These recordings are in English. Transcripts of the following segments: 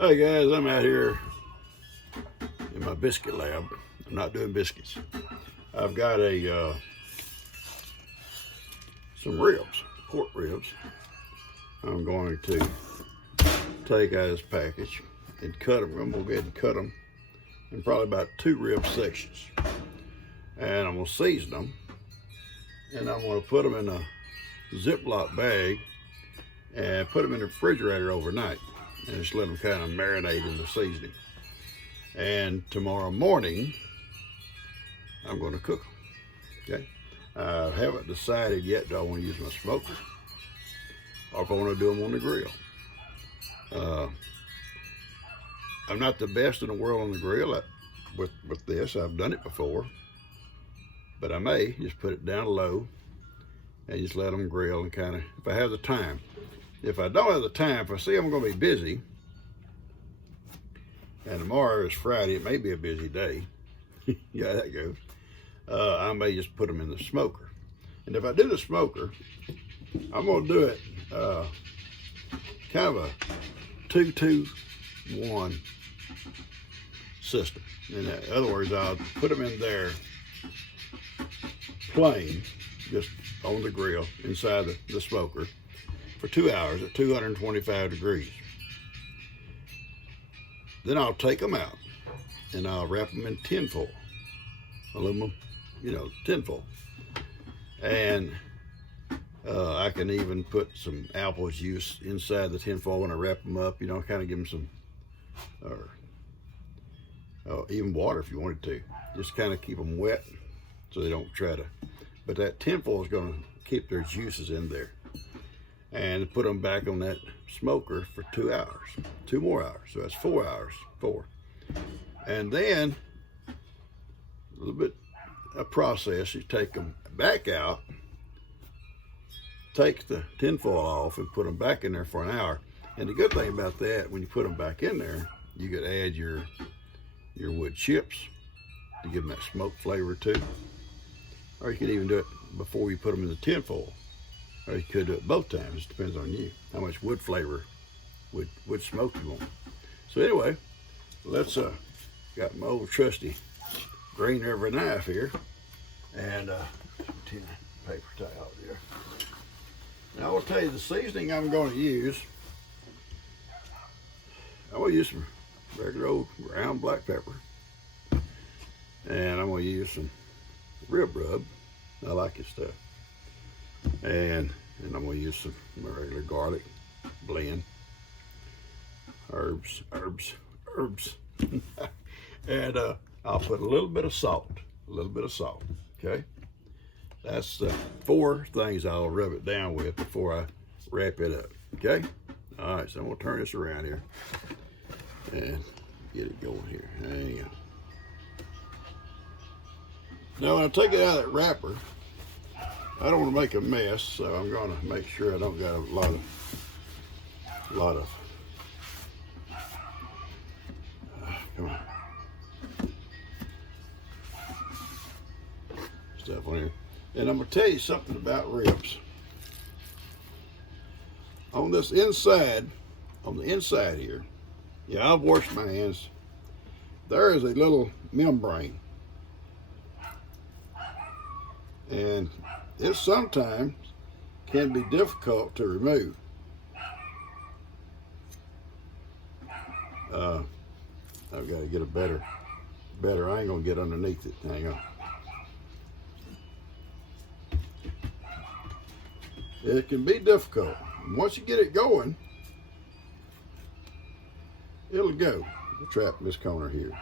Hey guys, I'm out here in my biscuit lab. I'm not doing biscuits. I've got some ribs, pork ribs. I'm going to take out this package and cut them. I'm gonna go ahead and cut them in probably about 2 rib sections. And I'm gonna season them. And I'm gonna put them in a Ziploc bag and put them in the refrigerator overnight. And just let them kind of marinate in the seasoning. And tomorrow morning, I'm going to cook them. Okay, I haven't decided yet do I want to use my smoker or if I want to do them on the grill. I'm not the best in the world on the grill with this. I've done it before, but I may just put it down low and just let them grill and kind of, if I have the time. If I don't have the time, if I see I'm going to be busy, and tomorrow is Friday, it may be a busy day. Yeah, that goes. I may just put them in the smoker. And if I do the smoker, I'm going to do it kind of a 2-2-1 system. In other words, I'll put them in there plain, just on the grill, inside the smoker, for 2 hours at 225 degrees. Then I'll take them out and I'll wrap them in tinfoil, aluminum, tinfoil. And I can even put some apple juice inside the tinfoil when I wrap them up, kind of give them some, or even water if you wanted to. Just kind of keep them wet so they don't try to, but that tinfoil is going to keep their juices in there. And put them back on that smoker for 2 hours, 2 more hours. So that's 4 hours, 4. And then a little bit of process, you take them back out, take the tinfoil off and put them back in there for an hour. And the good thing about that, when you put them back in there, you could add your wood chips to give them that smoke flavor too. Or you could even do it before you put them in the tinfoil. Or you could do it both times. It depends on you, how much wood flavor, wood smoke you want. So anyway, let's got my old trusty Green River knife here, and tin paper towel here. Now I will tell you the seasoning I'm going to use. I'm going to use some regular old ground black pepper, and I'm going to use some rib rub. I like it stuff. And I'm going to use some regular garlic blend, herbs. And I'll put a little bit of salt, okay? That's the 4 things I'll rub it down with before I wrap it up, okay? All right, so I'm going to turn this around here and get it going here. There you go. Now when I take it out of that wrapper, I don't want to make a mess, so I'm going to make sure I don't got a lot of come on, stuff on here. And I'm going to tell you something about ribs. On this inside, on the inside here, yeah, I've washed my hands. There is a little membrane, and it sometimes can be difficult to remove. I've got to get a better I ain't gonna get underneath it. Hang on. It can be difficult. Once you get it going, it'll go. We'll trap this corner here.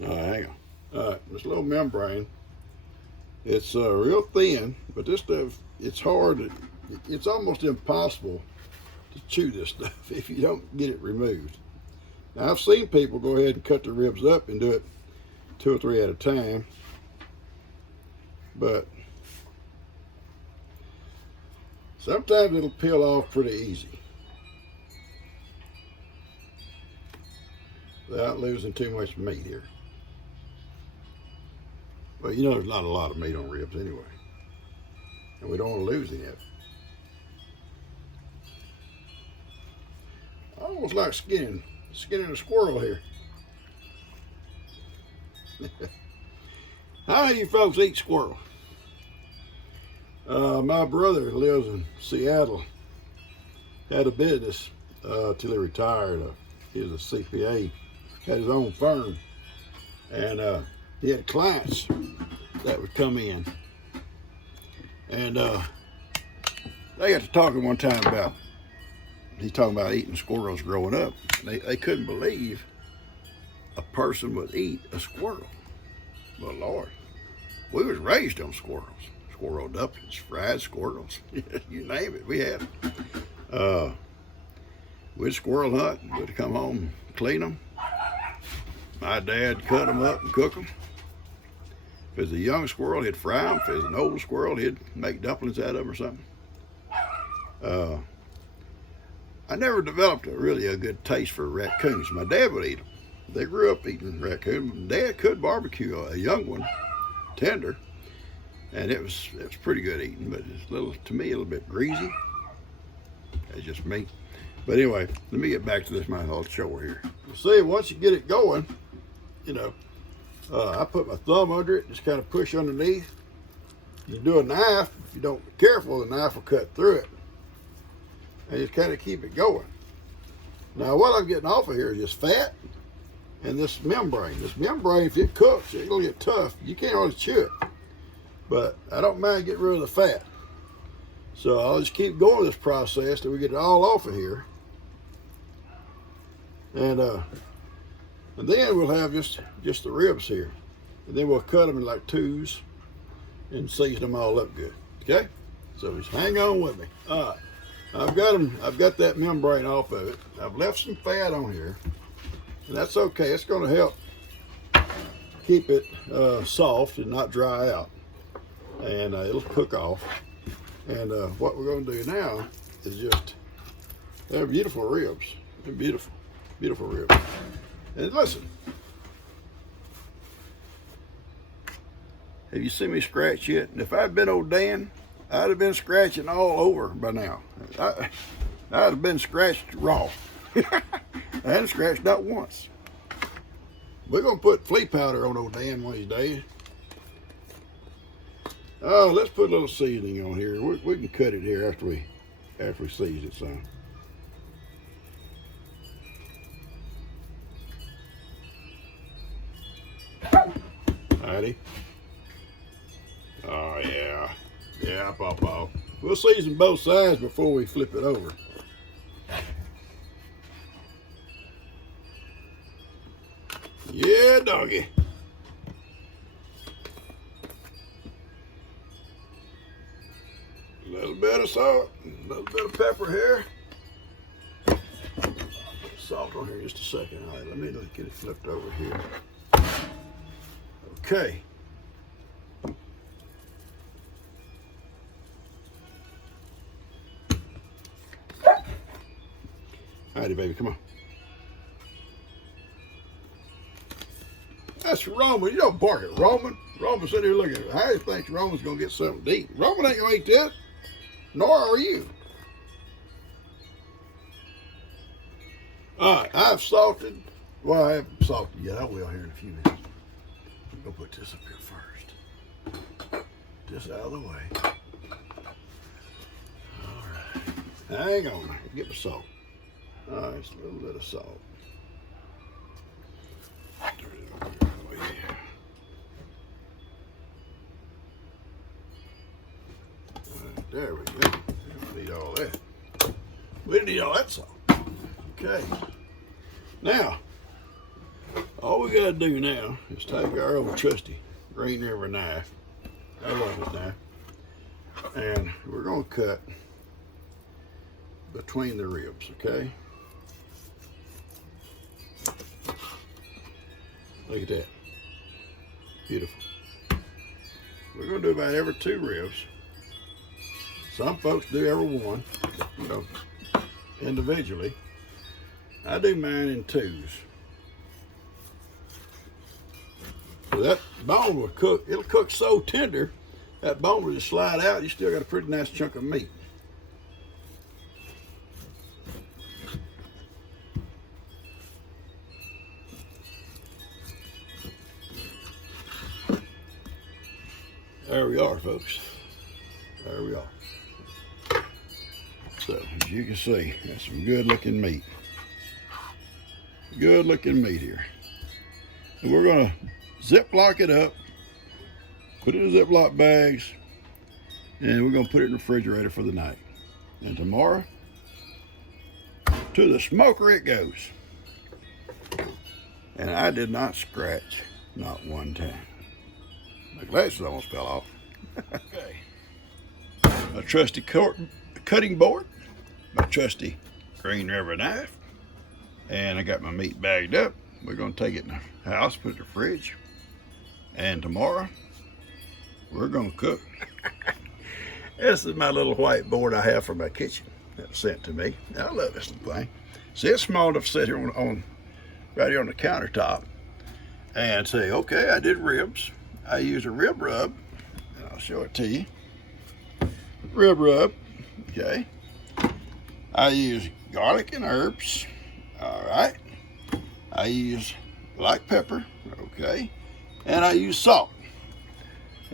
All right, hang on. All right, this little membrane, it's real thin, but this stuff, it's hard. It's almost impossible to chew this stuff if you don't get it removed. Now, I've seen people go ahead and cut the ribs up and do it 2 or 3 at a time, but sometimes it'll peel off pretty easy without losing too much meat here. But there's not a lot of meat on ribs anyway, and we don't want to lose any of it. almost like skinning a squirrel here. How many of you folks eat squirrel? My brother lives in Seattle. Had a business till he retired. He was a CPA. Had his own firm, and he had clients that would come in, and they got to talking one time about. He's talking about eating squirrels growing up. They couldn't believe a person would eat a squirrel. But Lord, we was raised on squirrels. Squirrel dumplings, fried squirrels, you name it, we had them. We'd squirrel hunt, we'd come home and clean them. My dad cut them up and cook them. If it was a young squirrel, he'd fry them. If it was an old squirrel, he'd make dumplings out of them or something. I never developed really a good taste for raccoons. My dad would eat them. They grew up eating raccoon. Dad could barbecue a young one, tender, and it was pretty good eating, but it's to me, a little bit greasy. That's just me. But anyway, let me get back to this my little chore here. You see, once you get it going, you know, I put my thumb under it, just kind of push underneath. You do a knife, if you don't be careful, the knife will cut through it. And just kind of keep it going. Now what I'm getting off of here is just fat and this membrane. This membrane, if it cooks, it'll get tough. You can't always chew it. But I don't mind getting rid of the fat. So I'll just keep going this process till we get it all off of here. And then we'll have just the ribs here. And then we'll cut them in like twos and season them all up good. Okay? So just hang on with me. All right. I've got that membrane off of it. I've left some fat on here, and that's okay. It's going to help keep it soft and not dry out, and it'll cook off. And what we're going to do now is they're beautiful ribs. They're beautiful, beautiful ribs. And listen, have you seen me scratch yet? And if I'd been old Dan, I'd have been scratching all over by now. I'd have been scratched raw. I hadn't scratched not once. We're gonna put flea powder on old Dan one of these days. Oh, let's put a little seasoning on here. We can cut it here after we season it some. Alrighty. Oh yeah. Yeah, Pawpaw. We'll season both sides before we flip it over. Yeah, doggy. A little bit of salt, a little bit of pepper here. Salt on here just a second. All right, let me get it flipped over here. Okay. Alrighty, baby, come on. That's Roman. You don't bark at Roman. Roman's sitting here looking at it. How do you think Roman's going to get something to eat? Roman ain't going to eat this, nor are you. All right, I've salted. Well, I haven't salted yet. I will here in a few minutes. I'm going to put this up here first. Just out of the way. All right. Hang on. Get my salt. All right, just a little bit of salt. Turn it over here. Oh, yeah. All right, there we go. We don't need all that. We didn't need all that salt. Okay. Now, all we gotta do now is take our old trusty Green River knife. I love it now. And we're gonna cut between the ribs, okay? Look at that. Beautiful. We're going to do about every 2 ribs. Some folks do every 1, you know, individually. I do mine in 2s. So that bone will cook. It'll cook so tender, that bone will just slide out. You still got a pretty nice chunk of meat. there we are, folks. There we are. So, as you can see, that's some good looking meat. Good looking meat here. And we're gonna Ziploc it up, put it in Ziploc bags, and we're gonna put it in the refrigerator for the night. And tomorrow, to the smoker it goes. And I did not scratch, not one time. My glasses almost fell off. Okay. My trusty cutting board, my trusty Green River knife, and I got my meat bagged up. We're gonna take it in the house, put it in the fridge, and tomorrow we're gonna cook. This is my little white board I have for my kitchen that was sent to me. I love this little thing. See, it's small enough to sit here on right here on the countertop and say, okay, I did ribs. I use a rib rub, and I'll show it to you. Rib rub, okay. I use garlic and herbs, all right. I use black pepper, okay. And I use salt.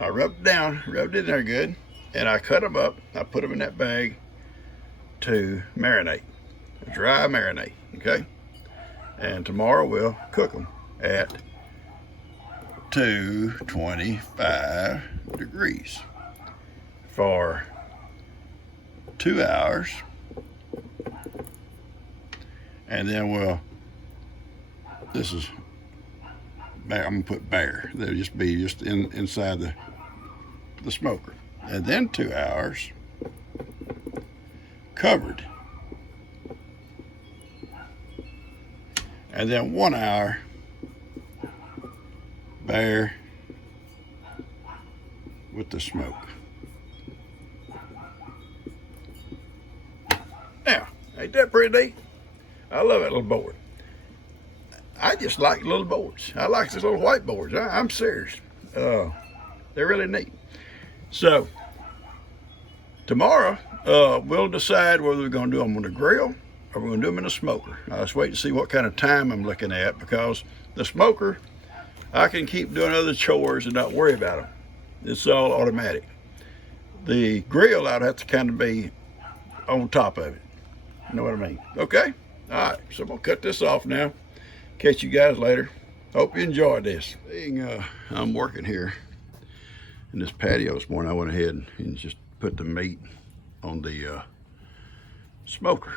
I rubbed it down, rubbed it in there good, and I cut them up. I put them in that bag to marinate, dry marinate, okay. And tomorrow we'll cook them at 225 degrees for 2 hours. And then this is, I'm gonna put bare. They'll just be inside the smoker. And then 2 hours covered. And then 1 hour bare with the smoke. Now, ain't that pretty neat? I love that little board. I just like little boards. I like these little white boards. I'm serious. They're really neat. So, tomorrow, we'll decide whether we're going to do them on the grill or we're going to do them in a smoker. I just wait to see what kind of time I'm looking at, because the smoker, I can keep doing other chores and not worry about them. It's all automatic. The grill, I'd have to kind of be on top of it. You know what I mean? Okay? All right, so I'm going to cut this off now. Catch you guys later. Hope you enjoyed this. I'm working here in this patio this morning. I went ahead and just put the meat on the smoker.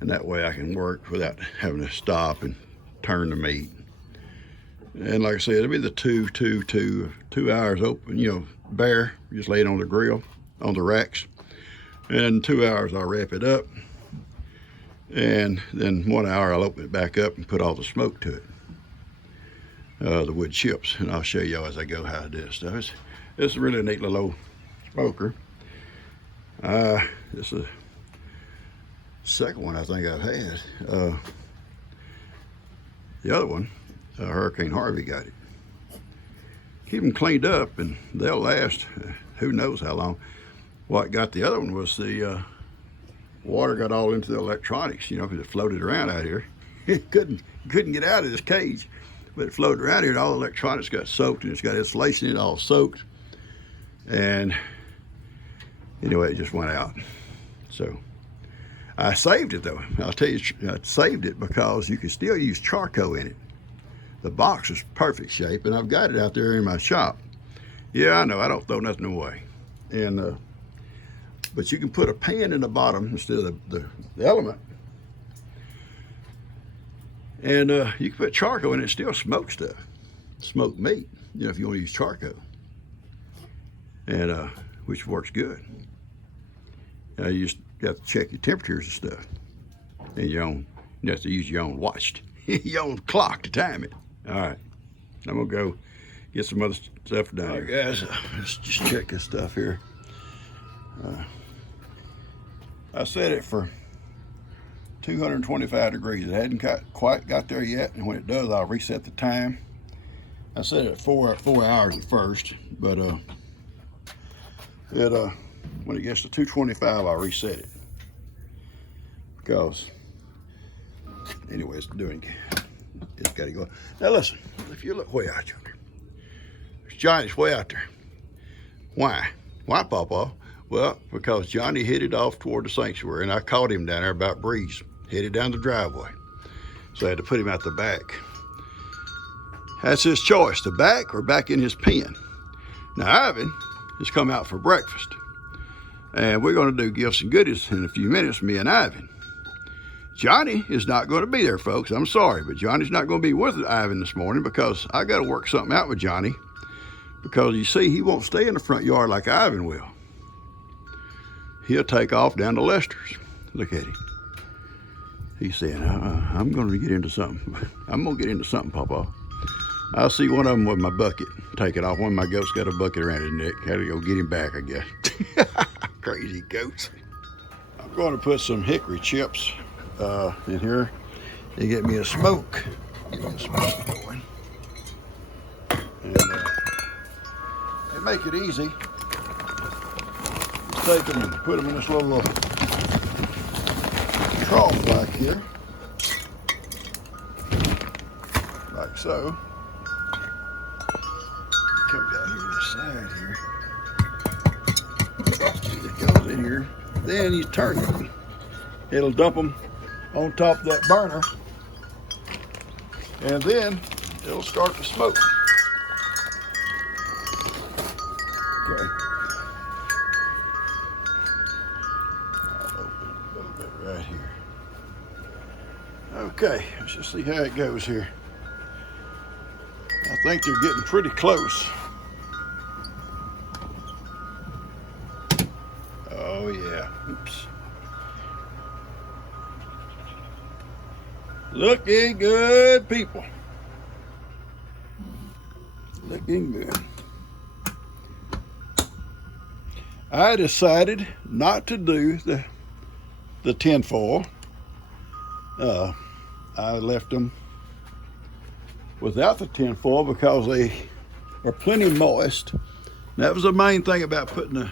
And that way I can work without having to stop and turn the meat. And like I said, it'll be the 2 hours open, you know, bare. Just lay it on the grill, on the racks. And 2 hours I'll wrap it up. And then 1 hour I'll open it back up and put all the smoke to it. The wood chips. And I'll show y'all as I go how to do this stuff. This is a really neat little old smoker. This is the second one I think I've had. The other one, Hurricane Harvey got it. Keep them cleaned up and they'll last who knows how long. What got the other one was the water got all into the electronics, you know, because it floated around out here. It couldn't get out of this cage, but it floated around here and all the electronics got soaked, and it's got insulation in it all soaked. And anyway, it just went out. So I saved it though. I'll tell you, I saved it because you can still use charcoal in it. The box is perfect shape, and I've got it out there in my shop. Yeah, I know, I don't throw nothing away. And but you can put a pan in the bottom instead of the element. And you can put charcoal in it and still smoke stuff. Smoke meat, you know, if you want to use charcoal. And which works good. You just got to check your temperatures and stuff. And you have to use your own watch, your own clock to time it. All right, I'm gonna go get some other stuff done. All right, guys, let's just check this stuff here. I set it for 225 degrees. It hadn't quite got there yet, and when it does, I'll reset the time. I set it at 4 hours at first, but when it gets to 225, I'll reset it. Because anyway, it's got to go. Now listen, if you look way out yonder, there's giants way out there. Why? Why, Pawpaw? Well, because Johnny headed off toward the sanctuary, and I caught him down there about Breeze, headed down the driveway. So I had to put him out the back. That's his choice, the back or back in his pen. Now, Ivan has come out for breakfast. And we're going to do gifts and goodies in a few minutes, me and Ivan. Johnny is not going to be there, folks. I'm sorry, but Johnny's not going to be with Ivan this morning because I got to work something out with Johnny. Because you see, he won't stay in the front yard like Ivan will. He'll take off down to Lester's. Look at him. He's saying, I'm going to get into something. I'm going to get into something, Pawpaw. I'll see one of them with my bucket. Take it off. One of my goats got a bucket around his neck. Had to go get him back, I guess. Crazy goats. I'm going to put some hickory chips in here to get me a smoke. Get me a smoke going. And they make it easy. Just take them and put them in this little trough like here. Like so. Come down here to the side here. It goes in here. Then you turn it. It'll dump them on top of that burner. And then it'll start to smoke. Okay. I'll open it a little bit right here. Okay, let's just see how it goes here. I think they're getting pretty close. Oh yeah, oops. Looking good, people. Looking good. I decided not to do the tinfoil. I left them without the tinfoil because they are plenty moist. That was the main thing about putting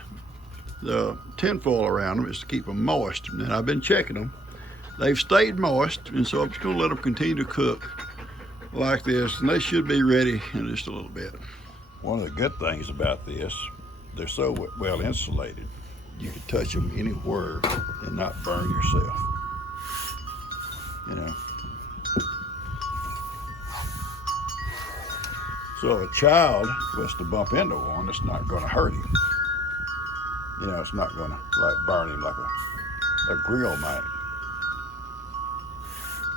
the tinfoil around them, is to keep them moist. And I've been checking them. They've stayed moist, and so I'm just going to let them continue to cook like this, and they should be ready in just a little bit. One of the good things about this, they're so well insulated, you can touch them anywhere and not burn yourself. You know. So if a child was to bump into one, it's not going to hurt him. You know, it's not going to like burn him like a grill might.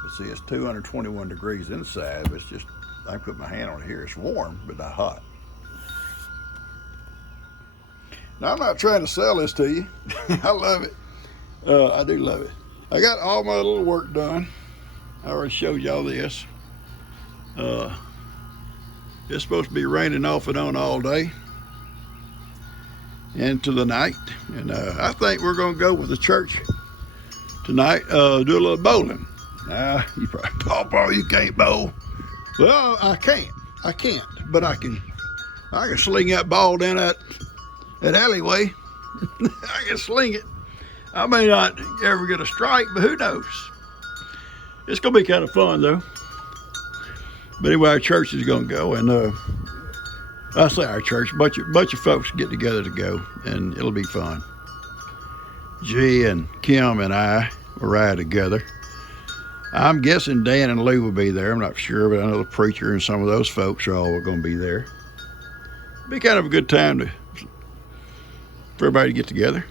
But see, it's 221 degrees inside, but it's just, I can put my hand on it here. It's warm, but not hot. Now, I'm not trying to sell this to you. I love it. I do love it. I got all my little work done. I already showed y'all this. It's supposed to be raining off and on all day into the night. And I think we're going to go with the church tonight, do a little bowling. You probably, Pawpaw, you can't bowl. Well, I can't, but I can sling that ball down that alleyway. I can sling it. I may not ever get a strike, but who knows? It's going to be kind of fun, though. But anyway, our church is going to go, and I say our church, a bunch of folks get together to go, and it'll be fun. G and Kim and I will ride together. I'm guessing Dan and Lou will be there. I'm not sure, but I know the preacher and some of those folks are all going to be there. It'll be kind of a good time for everybody to get together.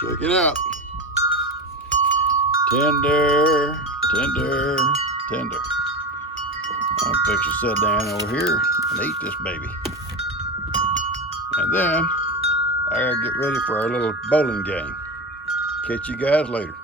Check it out. Tender, tender, tender. I'm fixing to sit down over here and eat this baby. And then I gotta get ready for our little bowling game. Catch you guys later.